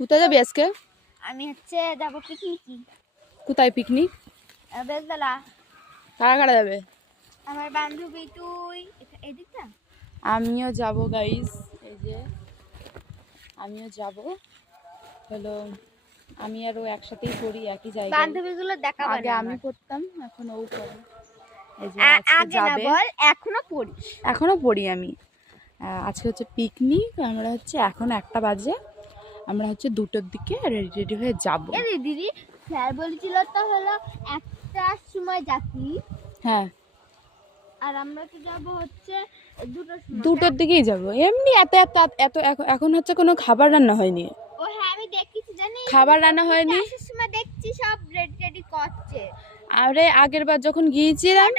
কোথায় যাবি আজকে? আমি যাব পিকনিক। কোথায় পিকনিক? বেলতলা। কারা কারা যাবে? আমার বান্ধবী, তুই, এদিকটা। আমিও যাব গাইস, এই যে আমিও যাব। হলো আমি আর ও একসাথেই পড়ি একই জায়গায়। বান্ধবীগুলো দেখাবো আগে না আমি আমার। পড়তাম, এখন ও পড়ে। এই যে আজকে আগে না যাবে। বল, এখনো পড়ি। এখনো পড়ি আমি। আজকে হচ্ছে পিকনিক, আমরা হচ্ছে এখন 1টা বাজে, আমরা হচ্ছে 2টোর দিকে রেডি রেডি হয়ে যাব। এই দিদি, স্যার বলেছিল তো হলো 1টার সময় যাচ্ছি। হ্যাঁ, আর আমরা তো যাব হচ্ছে 2টার সময়। 2টোর দিকেই যাব। এমনি এত এত এত এখন হচ্ছে কোনো খাবার রান্না হয়নি। ও হ্যাঁ, আমি দেখেছি জানি। খাবার রান্না হয়নি। আসার সময় দেখছি সব রেডি রেডি করছে। আরে আগের বার যখন গিয়েছিলাম,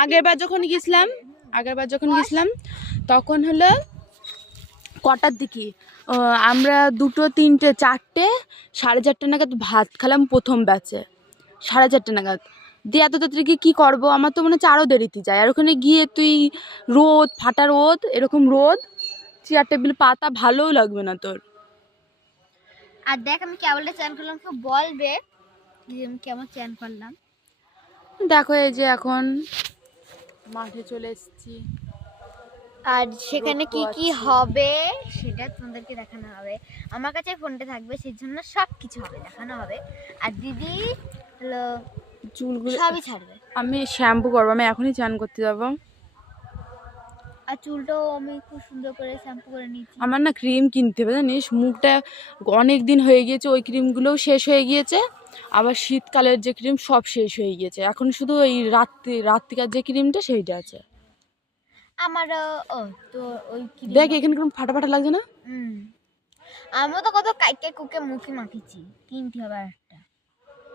আগেরবার যখন গেছিলাম তখন হলো কটার দিকে আমরা 2টো 3টে 4টে 4:30 নাগাদ ভাত খেলাম প্রথম ব্যাচে। 4:30 নাগাদ দিয়ে এত তাড়াতাড়ি কি করবো, আমার তো মনে হচ্ছে আরও দেরিতে যায়। আর ওখানে গিয়ে তুই রোদ, ফাটা রোদ, এরকম রোদ, চেয়ার টেবিল পাতা, ভালোও লাগবে না তোর। আর দেখ আমি কেবলটা চ্যান করলাম, কেউ বলবে যে আমি কেমন চ্যান করলাম। দেখো এই যে এখন মাঠে চলে এসেছি, আর সেখানে কি কি হবে সেটা তোমাদেরকে দেখানো হবে। আমার কাছে ফোনটা থাকবে, সেই জন্য সব কিছু হবে, দেখানো হবে। আর দিদি হলো চুলগুলো সবই ছাড়বে। আমি শ্যাম্পু করবো, আমি এখনই চান করতে যাবো। আর চুলটাও আমি খুব সুন্দর করে শ্যাম্পু করে নিয়েছি। আমার না ক্রিম কিনতে হবে জানিস, মুখটা অনেক দিন হয়ে গিয়েছে, ওই ক্রিমগুলোও শেষ হয়ে গিয়েছে, আবার শীতকালের যে ক্রিম সব শেষ হয়ে গিয়েছে, এখন শুধু এই রাত্রিকার যে ক্রিমটা সেইটা আছে। আমার ও তো ওই দেখ এখানে কিরকম ফাটা ফাটা লাগছে না? আমিও তো কত কাইকে কুকে মুখে মাখিছি, কিনতে হবে আর